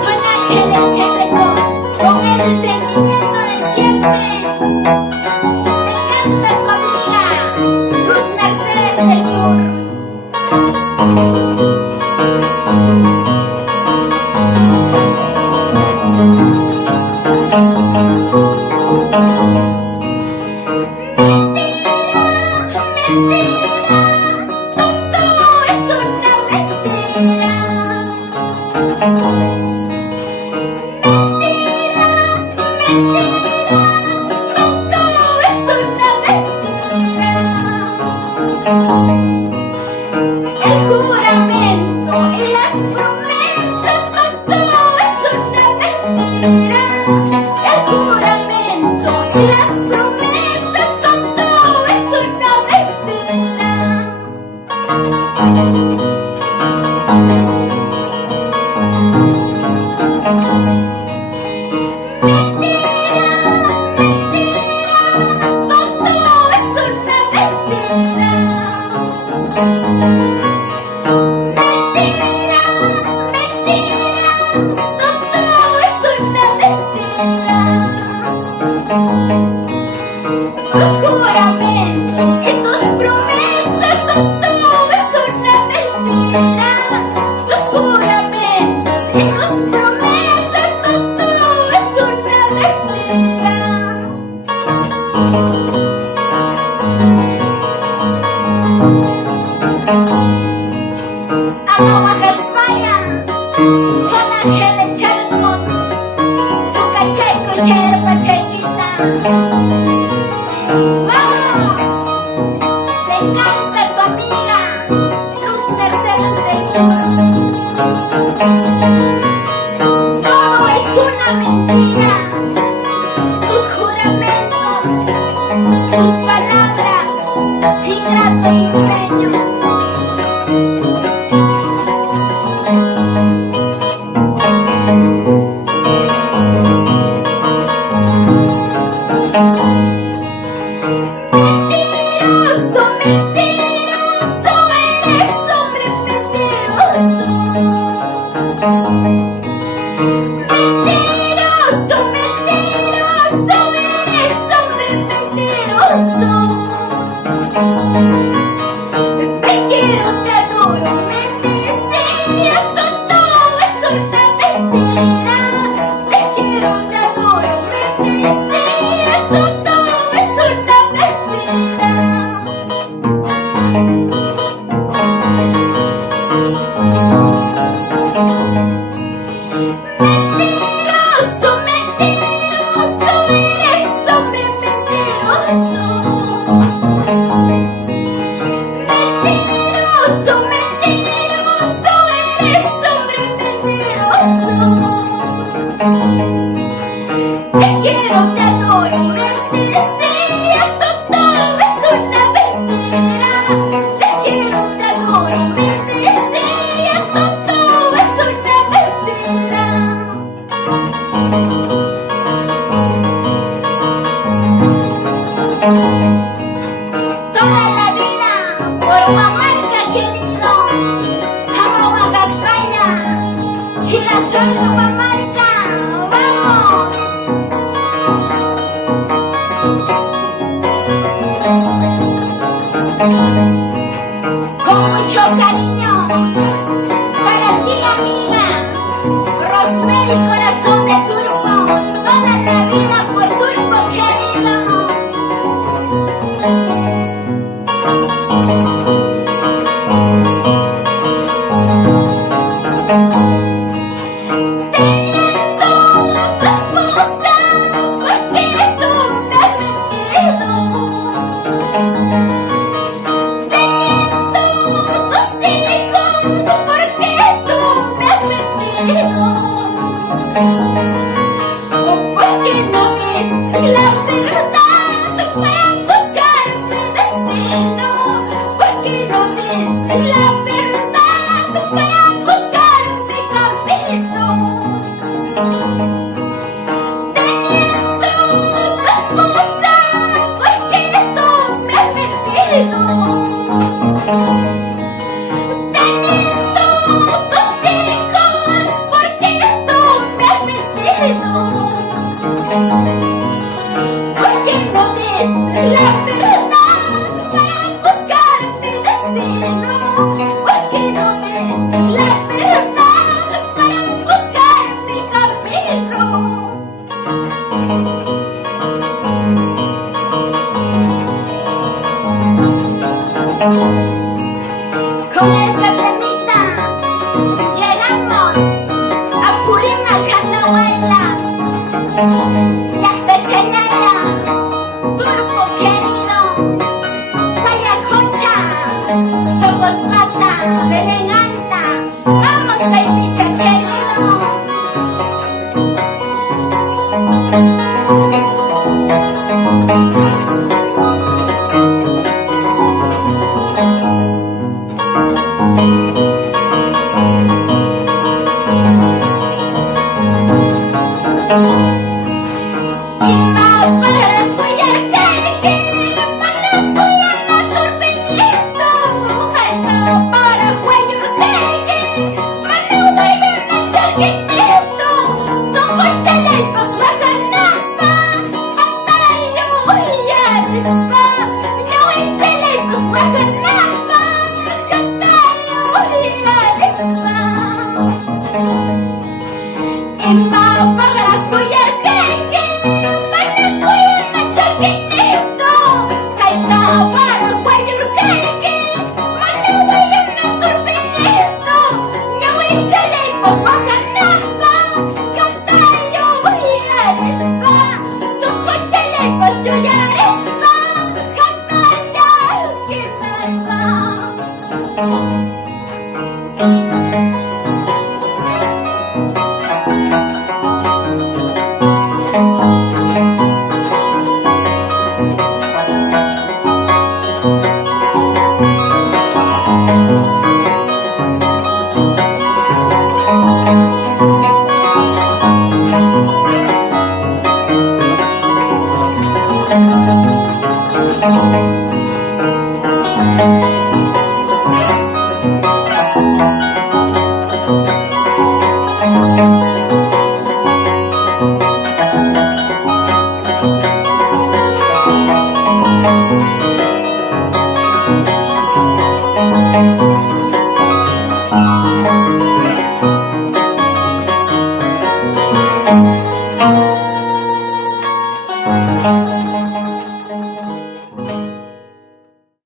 Sonaje de Chalcos, con ese sentimiento de siempre. Te canta tu amiga, Luz Mercedes del Sur. El juramento y las promesas, todo es una mentira. El juramento y las promesas, todo es una mentira. Tus juramentos y tus promesas, todo es una mentira. Tus juramentos y tus promesas, todo es una mentira. Amaba España, Sonaje de Chalcos, tu cacheco yerba chequita. ¡Vamos! Te canta tu amiga, Luz Mercedes del Sur. Todo es una mentira. Tus juramentos, tus palabras, ingrato y empeño. Toda la vida por Huayno querido, amaba a España y la suerte Huayno, vamos. Con mucho cariño para ti, amiga Rosemary, corazón de Turpo, toda la vida por Turpo querido. porque no ves la verdad para buscar mi camino. Con esta temita llegamos a Purina Candahuela, la pecheñera, Turpo querido, Guayajocha, somos mata, Belén anda, vamos a picha querido. Yo ya